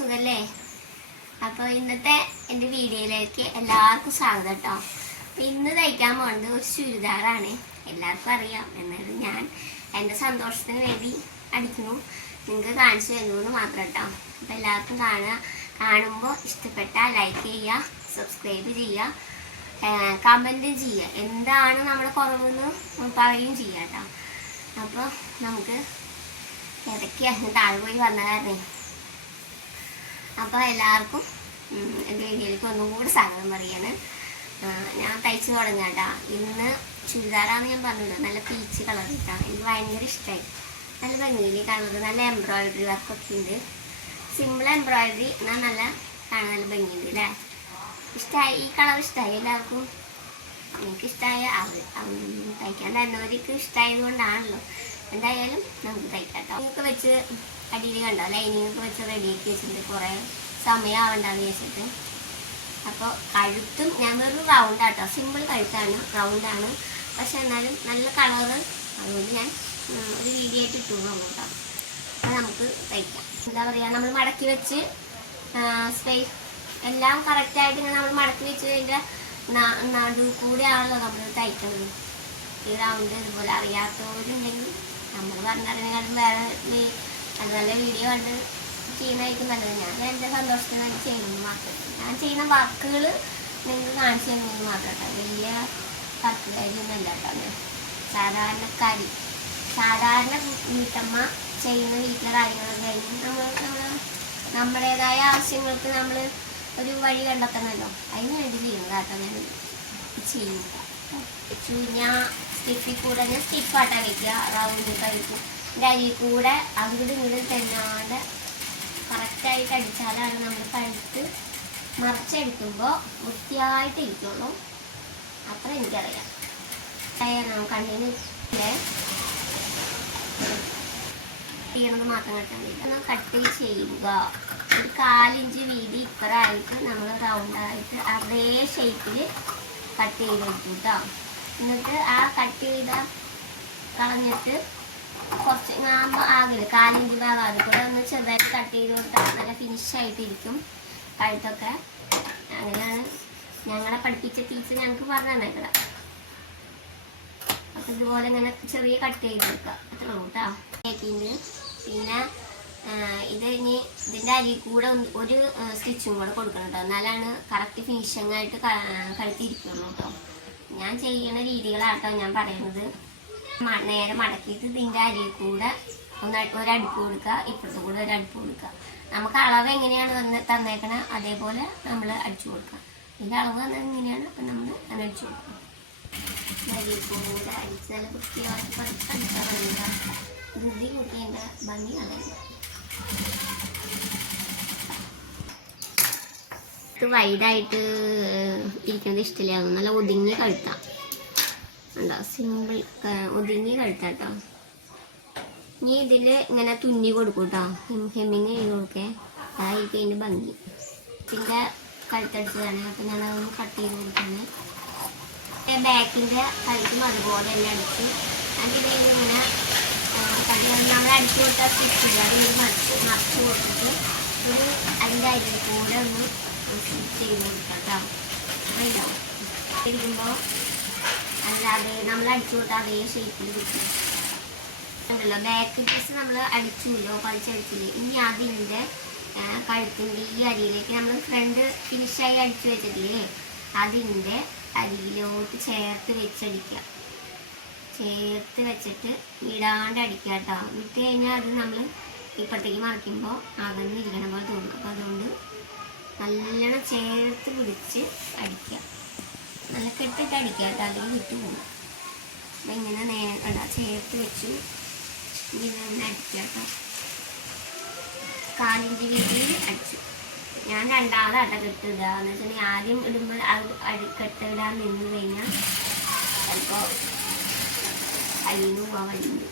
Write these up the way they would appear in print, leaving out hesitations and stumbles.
സുഖല്ലേ? അപ്പോൾ ഇന്നത്തെ എൻ്റെ വീഡിയോയിലേക്ക് എല്ലാവർക്കും സ്വാഗതം കേട്ടോ. അപ്പോൾ ഇന്ന് തയ്ക്കാൻ പോകുന്നത് ഒരു ചുരിദാറാണ്. എല്ലാവർക്കും അറിയാം, എന്നാലും ഞാൻ എൻ്റെ സന്തോഷത്തിന് വേണ്ടി അടിക്കുന്നു, നിങ്ങൾക്ക് കാണിച്ചു തരുന്നു മാത്രം കേട്ടോ. അപ്പോൾ എല്ലാവർക്കും കാണുമ്പോൾ ഇഷ്ടപ്പെട്ടാൽ ലൈക്ക് ചെയ്യുക, സബ്സ്ക്രൈബ് ചെയ്യുക, കമൻറ്റ് ചെയ്യുക, എന്താണ് നമ്മുടെ കുറവെന്ന് പറയുകയും ചെയ്യുക കേട്ടോ. അപ്പോൾ നമുക്ക് ഇടയ്ക്ക് താഴെ പോയി വന്നതായിരുന്നേ. അപ്പോൾ എല്ലാവർക്കും എൻ്റെ വീഡിയോയിലേക്ക് ഒന്നും കൂടി സ്വാഗതം പറയാണ്. ഞാൻ തയ്ച്ചു തുടങ്ങാം കേട്ടോ. ഇന്ന് ചുരിദാറാന്ന് ഞാൻ പറഞ്ഞില്ല, നല്ല പീച്ച് കളർ കിട്ടാം. എനിക്ക് ഭയങ്കര ഇഷ്ടമായി. നല്ല ഭംഗിയില് കളർ, നല്ല എംബ്രോയിഡറി വർക്കൊക്കെ ഉണ്ട്. സിമ്പിൾ എംബ്രോയിഡറി എന്നാൽ നല്ല കാണാൻ നല്ല ഭംഗിയുണ്ട് അല്ലേ? ഇഷ്ടമായി, ഈ കളർ ഇഷ്ടമായി എല്ലാവർക്കും? എനിക്കിഷ്ടമായ തയ്ക്കാൻ തന്നവർക്ക് ഇഷ്ടമായത് കൊണ്ടാണല്ലോ. എന്തായാലും നമുക്ക് തയ്ക്കാം കേട്ടോ. ഇതൊക്കെ വെച്ച് അടിയിൽ കണ്ടോ, ലൈനിങ്ങൊക്കെ വെച്ച് റെഡിയാക്കി വെച്ചിട്ടുണ്ട്. കുറേ സമയമാവണ്ടെന്ന് വെച്ചിട്ട്. അപ്പോൾ കഴുത്തും ഞാൻ വെറും റൗണ്ടാട്ടോ, സിമ്പിൾ കഴുത്താണ്, റൗണ്ടാണ്. പക്ഷെ എന്നാലും നല്ല കളറ്, അതുകൊണ്ട് ഞാൻ ഒരു വീഡിയോ ആയിട്ട് ഇട്ടു കേട്ടോ. അപ്പോൾ നമുക്ക് തയ്ക്കാം. എന്താ പറയുക, നമ്മൾ മടക്കി വെച്ച് സ്പേസ് എല്ലാം കറക്റ്റായിട്ട് ഇങ്ങനെ നമ്മൾ മടക്കി വെച്ച് കഴിഞ്ഞാൽ നടു കൂടെയാണല്ലോ നമ്മൾ തയ്ക്കുന്നത്. ഈ റൗണ്ട് ഇതുപോലെ അറിയാത്തവരുണ്ടെങ്കിൽ നമ്മൾ പറഞ്ഞറിഞ്ഞാലും വേറെ അത് നല്ല വീഡിയോ കണ്ട് ചെയ്യുന്നതായിരിക്കും നല്ലത്. ഞാൻ എൻ്റെ സന്തോഷത്തിന് വേണ്ടി ചെയ്യുന്നത് മാത്രം. ഞാൻ ചെയ്യുന്ന വർക്കുകൾ നിങ്ങൾക്ക് കാണിച്ചു തരുന്നത് മാത്രം കേട്ടോ. വലിയ വർക്കുകാരിയൊന്നും അല്ല കേട്ടോ. സാധാരണക്കാരി, സാധാരണ വീട്ടമ്മ ചെയ്യുന്ന വീട്ടിലെ കാര്യങ്ങളൊക്കെ കഴിഞ്ഞ് നമ്മുടേതായ ആവശ്യങ്ങൾക്ക് നമ്മൾ ഒരു വഴി കണ്ടെത്തണമല്ലോ, അതിന് വേണ്ടി ചെയ്യുന്നത് കേട്ടോ. ഞാൻ ചെയ്യുന്നത് ഞാൻ സ്റ്റിഫിൽ കൂടെ ഞാൻ സ്റ്റിഫാട്ടാ വയ്ക്കുക, റൗണ്ട് കഴിക്കും. എൻ്റെ അരിയിൽ കൂടെ അങ്ങോട്ടും ഇങ്ങോട്ടും തന്നാണ്ട് കറക്റ്റായിട്ട് അടിച്ചാലാണ് നമ്മൾ കഴുത്ത് മറിച്ചടിക്കുമ്പോൾ വൃത്തിയായിട്ട് ഇരിക്കുള്ളൂ. അത്ര എനിക്കറിയാം. കണ്ണിന് ചെയ്യണമെന്ന് മാത്രം കട്ടാൻ പറ്റില്ല. കട്ട് ചെയ്യുക. ഒരു 4 ഇഞ്ച് വീതി ഇപ്പറായിട്ട് നമ്മൾ റൗണ്ടായിട്ട് അതേ ഷേപ്പിൽ കട്ട് ചെയ്തെടുത്തു കേട്ടോ. എന്നിട്ട് ആ കട്ട് ചെയ്ത കളഞ്ഞിട്ട് കുറച്ച് ആകില്ല, 4 ഇഞ്ച് ഭാഗം അത് കൂടെ ഒന്ന് ചെറുതായിട്ട് കട്ട് ചെയ്ത് കൊടുത്താൽ നല്ല ഫിനിഷായിട്ടിരിക്കും കഴുത്തൊക്കെ. അങ്ങനെയാണ് ഞങ്ങളെ പഠിപ്പിച്ച ടീച്ചർ ഞങ്ങൾക്ക് പറഞ്ഞു തന്നേക്കടാ. അപ്പം ഇതുപോലെ ഇങ്ങനെ ചെറിയ കട്ട് ചെയ്ത് കൊടുക്കുക, അത്രേ ഉള്ളൂ കേട്ടോ. പിന്നെ ഇത് ഇനി ഇതിൻ്റെ അരിയിൽ കൂടെ ഒരു സ്റ്റിച്ചും കൂടെ കൊടുക്കണം കേട്ടോ, എന്നാലാണ് കറക്റ്റ് ഫിനിഷിംഗ് ആയിട്ട് കഴുത്തിരിക്കുള്ളൂ കേട്ടോ. ഞാൻ ചെയ്യുന്ന രീതികളാട്ടോ ഞാൻ പറയുന്നത്. നേരെ മടക്കിയിട്ട് ഇതിൻ്റെ അരിയിൽ കൂടെ ഒരടുപ്പ് കൊടുക്കുക, ഇപ്പുറത്തും കൂടെ ഒരടുപ്പ് കൊടുക്കുക. നമുക്ക് അളവ് എങ്ങനെയാണ് തന്നേക്കണ അതേപോലെ നമ്മൾ അടിച്ചു കൊടുക്കുക. ഇതിൻ്റെ അളവ് തന്നത് എങ്ങനെയാണ്, അപ്പം നമ്മൾ അങ്ങനെ അടിച്ചു കൊടുക്കുക. അരിയിൽ കൂടെ അടിച്ച് നല്ല വൃത്തിയായിട്ട് അടിച്ചാൽ പറയുക. ധൃതി കൂട്ടിയതിൻ്റ ഭംഗി കളയുക. ഇത് വൈഡായിട്ട് ഇരിക്കുന്നത് ഇഷ്ടമില്ല, നല്ല ഒതുങ്ങി കഴുത്താം ഉണ്ടോ, സിമ്പിൾ ഒതുങ്ങി കഴുത്താട്ടോ. ഇനി ഇതിൽ ഇങ്ങനെ തുന്നി കൊടുക്കും കേട്ടോ, ഹെമ്മിങ് ചെയ്ത് കൊടുക്കേ. അതായിരിക്കും അതിൻ്റെ ഭംഗി. ഇതിൻ്റെ കഴുത്തടിച്ചതാണ്, അപ്പം ഞാനതൊന്ന് കട്ട് ചെയ്ത് കൊടുക്കുന്നത്. ബാക്കിൻ്റെ കഴുത്തും അതുപോലെ തന്നെ അടിച്ച് അതിൻ്റെ ഇങ്ങനെ നമ്മൾ അടിച്ചു കൊടുത്താൽ സ്റ്റിച്ചില്ല, അതിന് മറിച്ച് കൊടുത്തിട്ട് ഒരു അതിൻ്റെ അരിയിൽ കൂടെ ഒന്ന് സ്റ്റിച്ച് ചെയ്ത് കൊടുക്കാം കേട്ടോ. ഇരിക്കുമ്പോൾ അല്ലാതെ നമ്മൾ അടിച്ചു കൊടുത്താൽ അതേ ഷേപ്പിൽ കിട്ടും ഉണ്ടല്ലോ. ബാക്ക് പീസ് നമ്മൾ അടിച്ചില്ലോ, പതിച്ചടിച്ചില്ലേ. ഇനി അതിൻ്റെ കഴുത്തിൻ്റെ ഈ അരിയിലേക്ക് നമ്മൾ ഫ്രണ്ട് ഫിനിഷായി അടിച്ചു വെച്ചിട്ടില്ലേ, അതിൻ്റെ അരിയിലോട്ട് ചേർത്ത് വെച്ചടിക്കുക. ചേർത്ത് വെച്ചിട്ട് ഇടാണ്ട് അടിക്കുക കേട്ടോ. വിട്ട് കഴിഞ്ഞാൽ അത് നമ്മൾ ഇപ്പുറത്തേക്ക് മറിക്കുമ്പോൾ അകന്നിരിക്കണ പോലെ തോന്നും. അപ്പോൾ അതുകൊണ്ട് നല്ലോണം ചേർത്ത് പിടിച്ച് അടിക്കുക, നല്ല കെട്ടിട്ട് അടിക്കുക കേട്ടോ, അല്ലെങ്കിൽ വിട്ടു പോകും. അപ്പം ഇങ്ങനെ നേരെ ചേർത്ത് വെച്ചു ഇങ്ങനെ അടിക്കുക കേട്ടോ. 4 ഇഞ്ച് വീതിയിൽ അടിച്ചു. ഞാൻ രണ്ടാമതാട്ടോ കെട്ടിടുക. എന്ന് വെച്ചിട്ടുണ്ടെങ്കിൽ ആദ്യം ഇടുമ്പോൾ അത് കെട്ടിടാൻ നിന്ന് കഴിഞ്ഞാൽ ചിലപ്പോൾ അലിഞ്ഞു പോവാൻ വലിഞ്ഞു.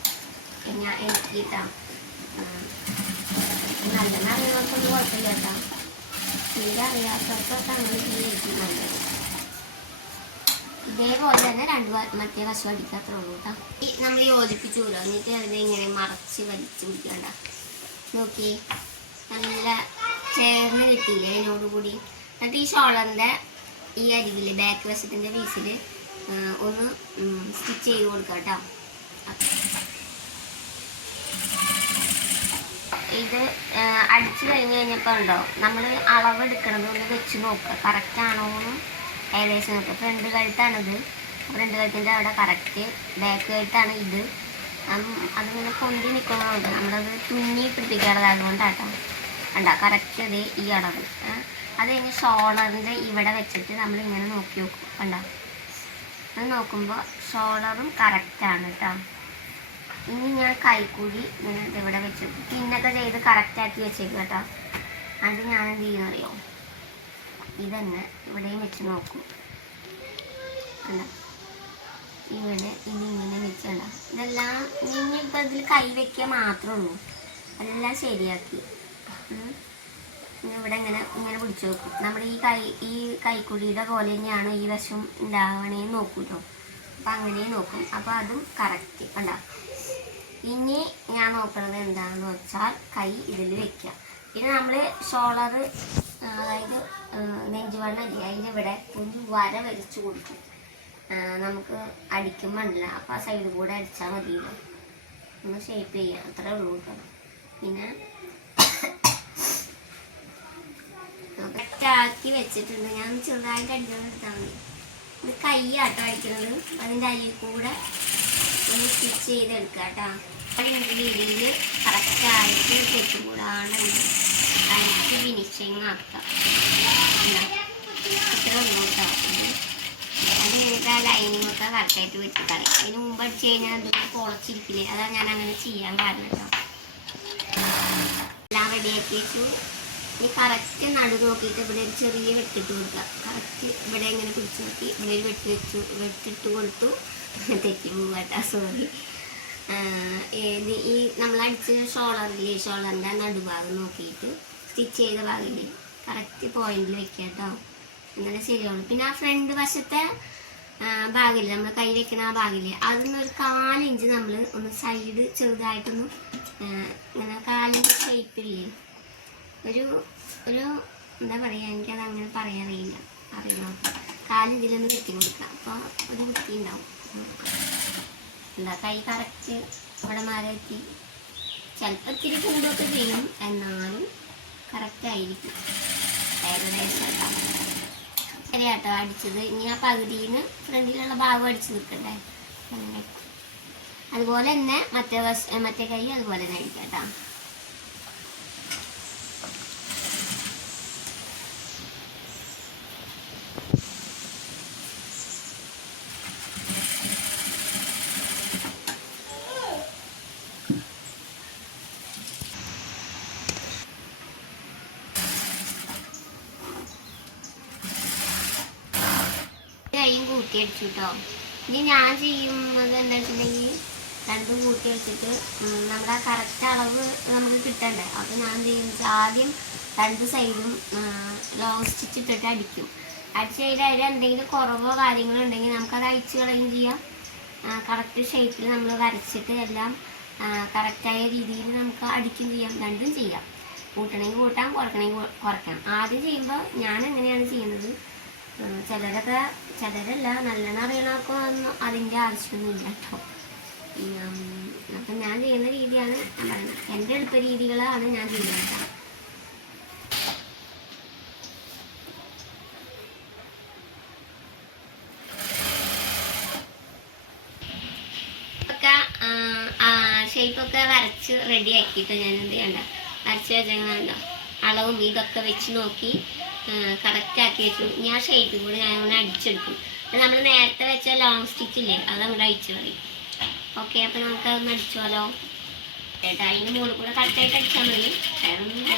ഞാൻ എനിക്ക് കേട്ടോ നല്ലെന്ന് അറിയുന്നവർക്കൊന്നും കുഴപ്പമില്ല കേട്ടോ. തീരെ അറിയാത്തവർക്കൊക്കെ അങ്ങനെ ചെയ്തിരിക്കും നല്ലത്. ഇതേപോലെ തന്നെ മറ്റേ വശം അടിക്കാത്രേ ഉള്ളൂ കേട്ടോ. നമ്മൾ യോജിപ്പിച്ചു കൂടാ, എന്നിട്ട് അതിനെ ഇങ്ങനെ മറച്ച് വലിച്ചു പിടിക്കണ്ട. നോക്കി നല്ല ചേർന്ന് കിട്ടിയില്ലേ അതിനോടുകൂടി. എന്നിട്ട് ഈ ഷോളറിൻ്റെ ഈ അരികിൽ ബാക്ക് വശത്തിൻ്റെ പീസിൽ ഒന്ന് സ്റ്റിച്ച് ചെയ്ത് കൊടുക്കുക കേട്ടോ. ഇത് അടിച്ചു കഴിഞ്ഞ് കഴിഞ്ഞപ്പോൾ ഉണ്ടോ നമ്മൾ അളവെടുക്കണത് ഒന്ന് വെച്ച് നോക്കുക, കറക്റ്റ് ആണോ എന്നും ഏകദേശം നോക്കുക. ഫ്രണ്ട് കഴുത്താണിത്, ഫ്രണ്ട് കഴുത്തിൻ്റെ അവിടെ കറക്റ്റ്, ബാക്ക് കഴുത്താണ് ഇത്. അതിങ്ങനെ പൊന്തി നിൽക്കുന്നതുകൊണ്ട് നമ്മളത് തുന്നി പിടിപ്പിക്കാറുള്ളത് അതുകൊണ്ടാട്ടോ. കണ്ടോ കറക്റ്റ് അത് ഈ അളവ്. അത് കഴിഞ്ഞ് ഷോളറിൻ്റെ ഇവിടെ വെച്ചിട്ട് നമ്മളിങ്ങനെ നോക്കി നോക്കും. കണ്ടോ അത് നോക്കുമ്പോൾ ഷോളറും കറക്റ്റാണ് കേട്ടോ. ഇനി ഞാൻ കൈക്കൂലി ഇങ്ങനെ ഇവിടെ വെച്ചിട്ട് പിന്നൊക്കെ ചെയ്ത് കറക്റ്റാക്കി വെച്ചേക്കും കേട്ടോ. അത് ഞാൻ എന്ത് ചെയ്യുന്നറിയോ, ഇതന്നെ ഇവിടെയും വെച്ച് നോക്കും. കണ്ടോ ഇവിടെ ഇതിങ്ങനെ വെച്ചണ്ട. ഇതെല്ലാം ഇനിയിപ്പോൾ ഇതിൽ കൈ വയ്ക്കുക മാത്രമേ ഉള്ളൂ, എല്ലാം ശരിയാക്കി. ഇവിടെ ഇങ്ങനെ പിടിച്ചു നോക്കും. നമ്മുടെ ഈ കൈക്കുഴിയുടെ പോലെ തന്നെയാണ് ഈ വശം ഉണ്ടാവണേന്ന് നോക്കൂട്ടോ. അപ്പം അങ്ങനെ നോക്കും. അപ്പോൾ അതും കറക്റ്റ് കണ്ട. ഇനി ഞാൻ നോക്കണത് എന്താണെന്ന് വെച്ചാൽ കൈ ഇതിൽ വെക്കുക. പിന്നെ നമ്മൾ ഷോളർ അതായത് നെഞ്ചുവണ്ണല്ലേ അതിൻ്റെ ഇവിടെ ഒരു വര വരച്ചു കൊടുക്കും. നമുക്ക് അടിക്കുമ്പോൾ ഉണ്ടല്ല, അപ്പോൾ ആ സൈഡിൽ കൂടെ അടിച്ചാൽ മതിയല്ലോ, ഒന്ന് ഷേപ്പ് ചെയ്യാം, അത്രേ ഉള്ളൂ കേട്ടോ. പിന്നെ കറക്റ്റാക്കി വെച്ചിട്ടുണ്ട്. ഞാൻ ചെറുതായിട്ട് അടിക്കാൻ എടുത്താൽ മതി. ഇത് കൈ ആട്ടോ അടിക്കുന്നത്, അതിൻ്റെ അരിയിൽ കൂടെ ഒന്ന് സ്റ്റിച്ച് ചെയ്തെടുക്കുക കേട്ടോ. രീതിയിൽ കറക്റ്റായിട്ട് തെറ്റും കൂടാണ്ട് അടിച്ച് ഫിനിഷിങ് ആക്കാം. അത്രേ ഉള്ളൂ കേട്ടോ. അത് കഴിഞ്ഞിട്ട് ആ ലൈനിങ്ങൊക്കെ കറക്റ്റായിട്ട് വെട്ടിക്കളയും. അതിന് മുമ്പ് അടിച്ച് കഴിഞ്ഞാൽ അതൊക്കെ പൊളച്ചിരിക്കില്ലേ, അതാണ് ഞാൻ അങ്ങനെ ചെയ്യാൻ കാരണം കേട്ടോ. എല്ലാം റെഡിയാക്കി വെച്ചു. ഇനി കറക്റ്റ് നടു നോക്കിയിട്ട് ഇവിടെ ഒരു ചെറിയ വെട്ടിട്ട് കൊടുക്കുക. കറക്റ്റ് ഇവിടെ ഇങ്ങനെ പിടിച്ച് നോക്കി ഇവിടെ ഒരു വെട്ടിട്ട് കൊടുത്തു. തെറ്റി പോകട്ടോ, സോറി. ഈ നമ്മളടിച്ച് ഷോളറിൻ്റെ നടുഭാഗം നോക്കിയിട്ട് സ്റ്റിച്ച് ചെയ്ത ഭാഗമില്ലേ കറക്റ്റ് പോയിന്റിൽ വെക്കുക കേട്ടോ. അങ്ങനെ ശരിയാവുള്ളൂ. പിന്നെ ആ ഫ്രണ്ട് വശത്തെ ഭാഗമില്ലേ നമ്മൾ കൈ വെക്കുന്ന ആ ഭാഗമില്ലേ അതിനൊരു 4 ഇഞ്ച് നമ്മൾ ഒന്ന് സൈഡ് ചെറുതായിട്ടൊന്ന് ഇങ്ങനെ കാലിൻ്റെ ഷേപ്പില്ലേ ഒരു എന്താ പറയുക, എനിക്കത് അങ്ങനെ പറയാറിയില്ല, അറിയാം. 4 ഇഞ്ചിലൊന്ന് വെട്ടി കൊടുക്കാം. അപ്പോൾ ഒരു വൃത്തി ഉണ്ടാവും. എന്താ കൈ കറക്റ്റ് അവിടെ മാരെത്തി. ചിലപ്പോൾ ഇത്തിരി കൂടുകയൊക്കെ ചെയ്യും, എന്നാലും കറക്റ്റായിരിക്കും ഏകദേശം ശരിയാട്ടോ അടിച്ചത്. ഇനി ആ പകുതിയിൽ നിന്ന് ഫ്രണ്ടിലുള്ള ഭാഗം അടിച്ച് നിൽക്കണ്ടേ, അങ്ങനെ. അതുപോലെ തന്നെ മറ്റേ കൈ അതുപോലെ തന്നെ അടിക്കാം കേട്ടോ. കൈയും കൂട്ടി അടിച്ചു കേട്ടോ. ഇനി ഞാൻ ചെയ്യുന്നത് എന്താ വെച്ചിട്ടുണ്ടെങ്കിൽ രണ്ടും കൂട്ടി അടിച്ചിട്ട് നമ്മുടെ ആ കറക്റ്റ് അളവ് നമുക്ക് കിട്ടണ്ടേ. അപ്പോൾ ഞാൻ എന്ത് ചെയ്യും, ആദ്യം 2 സൈഡും ലോങ് സ്റ്റിച്ച് ഇട്ടിട്ട് അടിക്കും. അടിച്ച് കഴിഞ്ഞാൽ അതിൽ എന്തെങ്കിലും കുറവോ കാര്യങ്ങളോ ഉണ്ടെങ്കിൽ നമുക്കത് അയച്ചു കളയുകയും ചെയ്യാം. കറക്റ്റ് ഷേപ്പിൽ നമ്മൾ വരച്ചിട്ട് എല്ലാം കറക്റ്റായ രീതിയിൽ നമുക്ക് അടിക്കുകയും ചെയ്യാം. രണ്ടും ചെയ്യാം, കൂട്ടണമെങ്കിൽ കൂട്ടാം, കുറയ്ക്കണമെങ്കിൽ കുറയ്ക്കാം. ആദ്യം ചെയ്യുമ്പോൾ ഞാൻ എങ്ങനെയാണ് ചെയ്യുന്നത്, ചിലരല്ല നല്ലോണം അറിയണവർക്കൊന്നും അതിൻ്റെ ആവശ്യമൊന്നുമില്ല കേട്ടോ. അപ്പം ഞാൻ ചെയ്യുന്ന രീതിയാണ് പറയുന്നത്, എൻ്റെ എളുപ്പ രീതികളാണ് ഞാൻ ചെയ്യുന്നത് കേട്ടോ. ഷേപ്പൊക്കെ വരച്ച് റെഡി ആക്കിയിട്ട് ഞാൻ എന്ത് ചെയ്യണ്ട, വരച്ച് വെച്ചോ അളവും ഇതൊക്കെ വെച്ച് നോക്കി കറക്റ്റാക്കി വെച്ചു. ഇനി ആ ഷേപ്പും കൂടി ഞാൻ അങ്ങനെ അടിച്ചെടുക്കും. നമ്മൾ നേരത്തെ വെച്ച ലോങ് സ്റ്റിച്ചില്ലേ അത് അങ്ങോട്ട് അടിച്ചു കളയും. ഓക്കെ, അപ്പം നമുക്കതൊന്ന് അടിച്ചോലോ ചേട്ടാ. അതിൻ്റെ മുകളിൽ കൂടെ കറക്റ്റായിട്ട് അടിച്ചാൽ മതി, വേറൊന്നുമില്ല.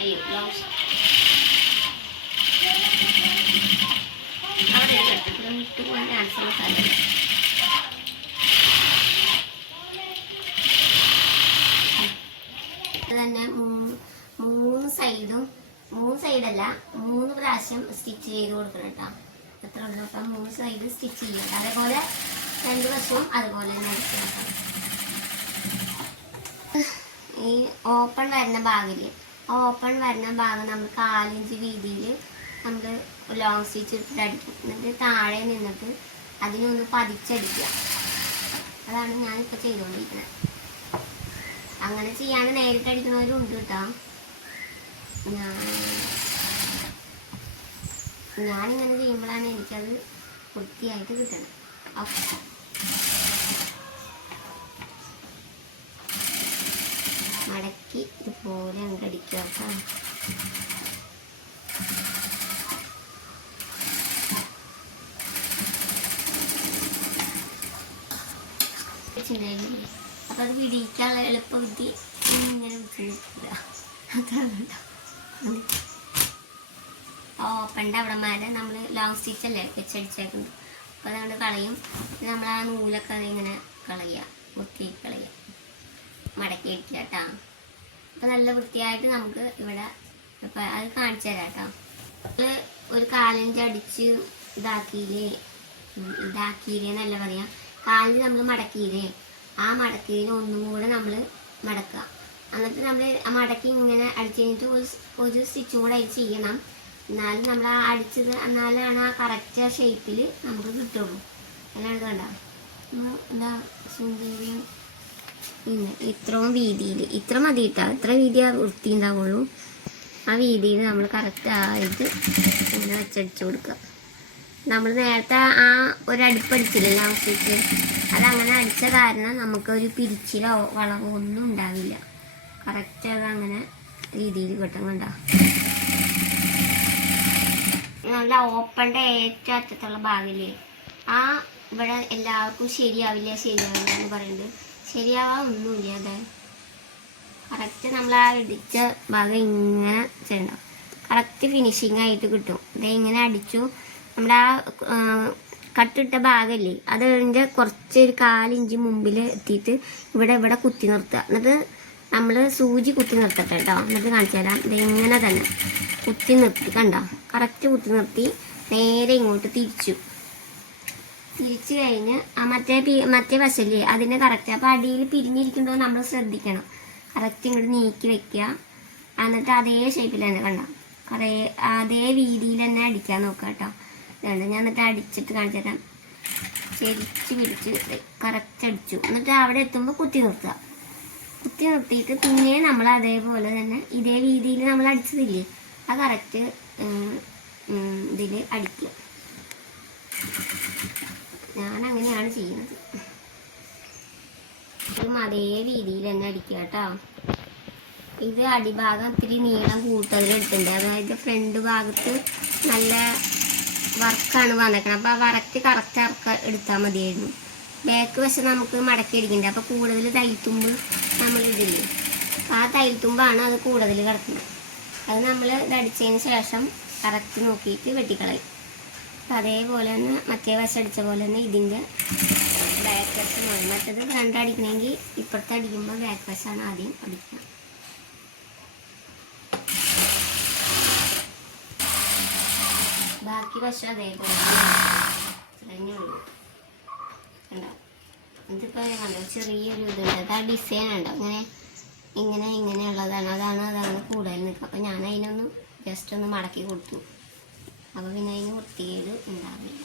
അയ്യോ ലോങ് അവിടെ കെട്ടിട്ട് വിട്ടു പോകാൻ ചാൻസുള്ള സ്ഥലം. തന്നെ 3 സൈഡും 3 സൈഡല്ല 3 പ്രാവശ്യം സ്റ്റിച്ച് ചെയ്ത് കൊടുക്കണം കേട്ടോ. എത്ര ഉള്ളൂ. അപ്പം 3 സൈഡ് സ്റ്റിച്ച് ചെയ്യാം. അതേപോലെ 2 വശവും അതുപോലെ തന്നെ അടിച്ചു നോക്കാം. ഈ ഓപ്പൺ വരുന്ന ഭാഗില് ഓപ്പൺ വരുന്ന ഭാഗം നമ്മൾ 4 ഇഞ്ച് വീതിയിൽ നമ്മൾ ലോങ് സ്റ്റിച്ച് എടുത്തിട്ട് അടിക്കും. എന്നിട്ട് താഴെ നിന്നിട്ട് അതിനൊന്ന് പതിച്ചടിക്കുക. അതാണ് ഞാനിപ്പോൾ ചെയ്തുകൊണ്ടിരിക്കുന്നത്. അങ്ങനെ ചെയ്യാണ്ട് നേരിട്ട് അടിക്കുന്നവരും ഉണ്ട് കേട്ടോ. ഞാനിങ്ങനെ ചെയ്യുമ്പോഴാണ് എനിക്കത് വൃത്തിയായിട്ട് കിട്ടണം. ഓക്കെ, മടക്കി ഇതുപോലെ അങ്ങോട്ട് അടിക്കുക കേട്ടോ. അപ്പം അത് പിടിക്കാനുള്ള എളുപ്പബുദ്ധി ഇങ്ങനെ വിളിച്ചില്ല. ഓപ്പണിൻ്റെ അവിടെ മാരെ നമ്മൾ ലോങ് സ്റ്റിച്ചല്ലേ വെച്ചടിച്ചേക്കുന്നത്. അപ്പോൾ അതുകൊണ്ട് കളയും. നമ്മൾ ആ നൂലൊക്കെ അതിങ്ങനെ കളയുക, വൃത്തി കളയുക, മടക്കി അടിക്കുക കേട്ടോ. അപ്പം നല്ല വൃത്തിയായിട്ട് നമുക്ക് ഇവിടെ ഇപ്പം അത് കാണിച്ചു തരാം കേട്ടോ. നമ്മൾ ഒരു 4 ഇഞ്ച് അടിച്ച് ഇതാക്കിയില്ലേ എന്നല്ല പറയാം, 4 ഇഞ്ച് നമ്മൾ മടക്കിയില്ലേ, ആ മടക്കിയിൽ ഒന്നും കൂടെ നമ്മൾ മടക്കുക. എന്നിട്ട് നമ്മൾ ആ മടക്കി ഇങ്ങനെ അടിച്ചു കഴിഞ്ഞിട്ട് ഒരു സ്റ്റിച്ചും കൂടെ അതിൽ ചെയ്യണം. എന്നാലും നമ്മൾ ആ അടിച്ചത് എന്നാലാണ് ആ കറക്റ്റ് ഷേപ്പിൽ നമുക്ക് കിട്ടുള്ളൂ. അല്ലാണ്ട് കണ്ട എന്താ സുന്ദരിയും പിന്നെ ഇത്രയും വീതിയിൽ ഇത്ര മതി കിട്ടുക. ഇത്ര വീതി വൃത്തി ഉണ്ടാവുള്ളൂ. ആ വീതിയിൽ നമ്മൾ കറക്റ്റ് ആയിട്ട് ഇങ്ങനെ വെച്ചടിച്ചു കൊടുക്കുക. നമ്മൾ നേരത്തെ ആ ഒരു അടുപ്പടിച്ചില്ലേ ലോങ് സ്റ്റിച്ച്, അതങ്ങനെ അടിച്ച കാരണം നമുക്കൊരു പിരിച്ചിലോ വളവോ ഒന്നും ഉണ്ടാവില്ല. കറക്റ്റ് അതങ്ങനെ രീതിയിൽ കിട്ടും. കണ്ടോ, നല്ല ഓപ്പണിൻ്റെ ഏറ്റവും അറ്റത്തുള്ള ഭാഗമില്ലേ, ആ ഇവിടെ എല്ലാവർക്കും ശരിയാവില്ല എന്ന് പറയുന്നത്. ശരിയാവാൻ ഒന്നുമില്ല. അതെ, കറക്റ്റ് നമ്മൾ ആ ഇടിച്ച ഭാഗം ഇങ്ങനെ ചെയ്യണം. കറക്റ്റ് ഫിനിഷിങ് ആയിട്ട് കിട്ടും. ഇത് ഇങ്ങനെ അടിച്ചു നമ്മുടെ ആ കട്ടിട്ട ഭാഗമില്ലേ, അത് അതിൻ്റെ കുറച്ചൊരു 4 ഇഞ്ച് മുമ്പിൽ എത്തിയിട്ട് ഇവിടെ കുത്തി നിർത്തുക. എന്നിട്ട് നമ്മൾ സൂചി കുത്തി നിർത്തട്ടെ കേട്ടോ. എന്നിട്ട് കാണിച്ചു തരാം. ഇത് ഇങ്ങനെ തന്നെ കുത്തി നിർത്തി, കണ്ടോ, കറക്റ്റ് കുത്തി നിർത്തി നേരെ ഇങ്ങോട്ട് തിരിച്ചു കഴിഞ്ഞ് ആ മറ്റേ വശല്ലേ അതിനെ കറക്റ്റ്. അപ്പോൾ അടിയിൽ പിരിഞ്ഞിരിക്കുമ്പോൾ നമ്മൾ ശ്രദ്ധിക്കണം. കറക്റ്റ് ഇങ്ങോട്ട് നീക്കി വെക്കുക. എന്നിട്ട് അതേ ഷേപ്പിൽ തന്നെ കണ്ടോ, അതേ വീതിയിൽ തന്നെ അടിക്കാൻ നോക്കുക കേട്ടോ. ഇതുണ്ട്, ഞാൻ എന്നിട്ട് അടിച്ചിട്ട് കാണിച്ചു തരാം. ശരിച്ച് പിടിച്ച് കറക്റ്റ് അടിച്ചു. എന്നിട്ട് അവിടെ എത്തുമ്പോൾ കുത്തി നിർത്തിയിട്ട് പിന്നെ നമ്മൾ അതേപോലെ തന്നെ ഇതേ രീതിയിൽ നമ്മൾ അടിച്ചതില്ലേ, ആ കറക്റ്റ് ഇതിൽ അടിക്കുക. ഞാൻ അങ്ങനെയാണ് ചെയ്യുന്നത്. ഇതും അതേ രീതിയിൽ തന്നെ അടിക്കുക കേട്ടോ. ഇത് അടിഭാഗം ഇത്തിരി നീളം കൂടുതലെടുത്തിട്ടുണ്ട്. അതായത് ഫ്രണ്ട് ഭാഗത്ത് നല്ല വർക്കാണ് വന്നേക്കണം. അപ്പോൾ ആ കറക്റ്റ് എടുത്താൽ മതിയായിരുന്നു. ബാക്ക് വശം നമുക്ക് മടക്കി അടിക്കണ്ടേ. അപ്പോൾ കൂടുതൽ തയ്യൽത്തുമ്പ് നമ്മൾ ഇതില്ലേ, ആ തയ്യൽത്തുമ്പാണ് അത് കൂടുതൽ കിടക്കുന്നത്. അത് നമ്മൾ ഇതടിച്ചതിന് ശേഷം കറക്റ്റ് നോക്കിയിട്ട് വെട്ടിക്കളയും. അപ്പം അതേപോലെ തന്നെ മറ്റേ വശം അടിച്ച പോലെ തന്നെ ഇതിൻ്റെ ബാക്ക് വശം മതി. മറ്റത് ഫ്രണ്ട് അടിക്കണമെങ്കിൽ ഇപ്പുറത്ത് അടിക്കുമ്പോൾ ബാക്ക് വശമാണ് ആദ്യം അടിക്കുക. ബാക്കി വശം അതേപോലെ ഉള്ളൂ. കണ്ടോ, ഇതിപ്പോൾ കണ്ടോ ചെറിയൊരു ഇതുണ്ട്. അത് ആ ഡിസൈൻ ഉണ്ടോ ഇങ്ങനെയുള്ളതാണ്. അതാണ് കൂടുതൽ നിൽക്കുക. അപ്പം ഞാൻ അതിനൊന്ന് ജസ്റ്റ് ഒന്ന് മടക്കി കൊടുത്തു. അപ്പോൾ പിന്നെ അതിന് വൃത്തികേട് ഉണ്ടാവില്ല.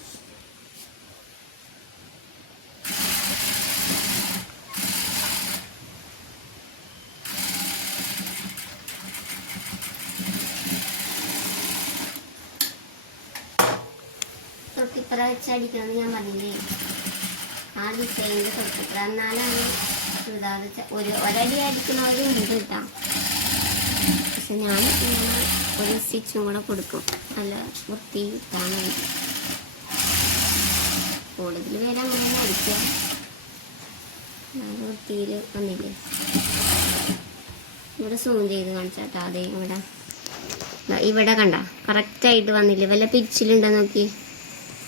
തൊട്ടിപ്പുറ വെച്ചടിക്കണമെന്ന് ഞാൻ പറഞ്ഞില്ലേ, ആ ഡിസൈനിൽ തൊട്ടിപ്പുറ. എന്നാലാണ് ചുരിദാർ ഒരടി അടിക്കുന്നവരും ഉണ്ട് കേട്ടോ. പക്ഷെ ഞാൻ ഇങ്ങനെ ഒരു സ്റ്റിച്ചും കൂടെ കൊടുക്കും, നല്ല വൃത്തി കിട്ടാൻ വേണ്ടി. കൂടുതൽ പേര് അങ്ങനെ അടിക്കുക. നല്ല വൃത്തിയിൽ വന്നില്ലേ. ഇവിടെ സൂം ചെയ്ത് കാണിച്ചാട്ടോ. അതേ ഇവിടെ കണ്ട കറക്റ്റായിട്ട് വന്നില്ലേ. വല്ല പിരിച്ചിലുണ്ടോ നോക്കി,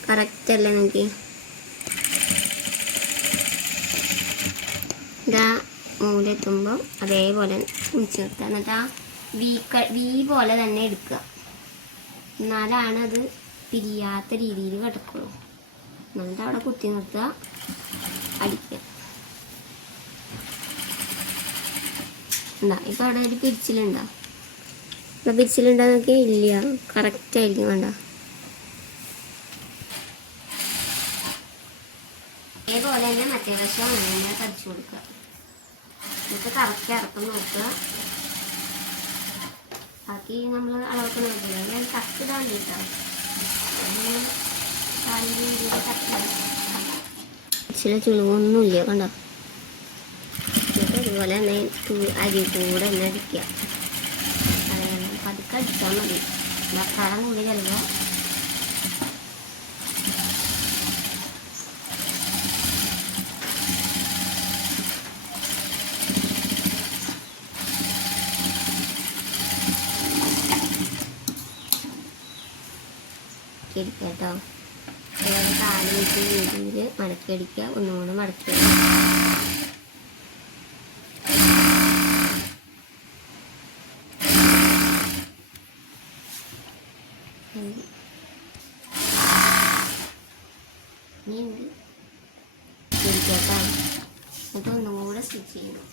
കറക്റ്റല്ലേ നോക്കി. ഇതാ മൂലെത്തുമ്പോൾ അതേപോലെ കുണിച്ച് നിർത്തുക. എന്നിട്ട് ആ വി പോലെ തന്നെ എടുക്കുക. എന്നാലാണ് അത് പിരിയാത്ത രീതിയിൽ കിടക്കുള്ളൂ. എന്നിട്ട് അവിടെ കുത്തി നിർത്തുക, അടിക്കുക. എന്താ ഇപ്പം അവിടെ ഒരു പിരിച്ചിലുണ്ടോ, ഇവിടെ പിരിച്ചിലുണ്ടാകുന്നൊക്കെ ഇല്ല, കറക്റ്റായിരിക്കും. വേണ്ട അതേപോലെ തന്നെ മറ്റേ വശം അങ്ങനെ കടിച്ചു കൊടുക്കുക. എന്നിട്ട് കറക്റ്റ് ഇറക്കം നോക്കുക. ബാക്കി നമ്മൾ അളവൊക്കെ നോക്കില്ല, ഞാൻ കത്തിടാൻ കേട്ടോ. ചില ചുളിവൊന്നുമില്ല കണ്ടോ. എന്നിട്ട് അതുപോലെ തന്നെ അരി കൂടെ തന്നെ അടിക്കുക. പതുക്കെ അടിച്ചാൽ മതി, മസാല കൂടി ചെല്ലുമ്പോൾ അടിക്കുക കേട്ടോ. അതുപോലെ 4 മിനിറ്റ് രീതിയിൽ മടക്കി അടിക്കുക. ഒന്നും കൂടെ മടക്കി കേട്ടോ. എന്നിട്ട് ഒന്നും കൂടെ സ്റ്റിച്ച് ചെയ്യണം.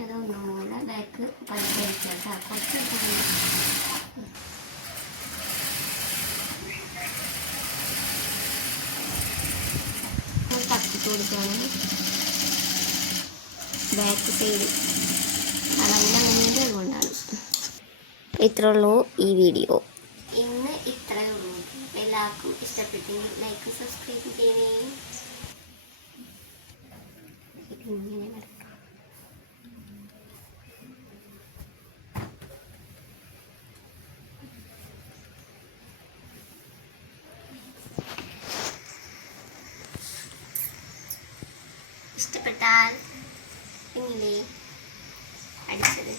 അതൊന്നുകൂടെ ബാക്ക് പതിക്കടിക്കുക കേട്ടോ. കുറച്ച് കത്തിട്ട് കൊടുക്കുകയാണ് ബാക്ക് സൈഡ്. അതെല്ലാം നീണ്ടത് കൊണ്ടാണ്. ഇത്രേ ഉള്ളൂ ഈ വീഡിയോ. ഇന്ന് ഇത്രയേ ഉള്ളൂ. എല്ലാവർക്കും ഇഷ്ടപ്പെട്ടെങ്കിൽ ലൈക്ക് സബ്സ്ക്രൈബ് ചെയ്യണേ. ഇങ്ങനെ നടക്കാം. ഇഷ്ടപ്പെട്ടാൽ എങ്ങനെ അടിച്ചത്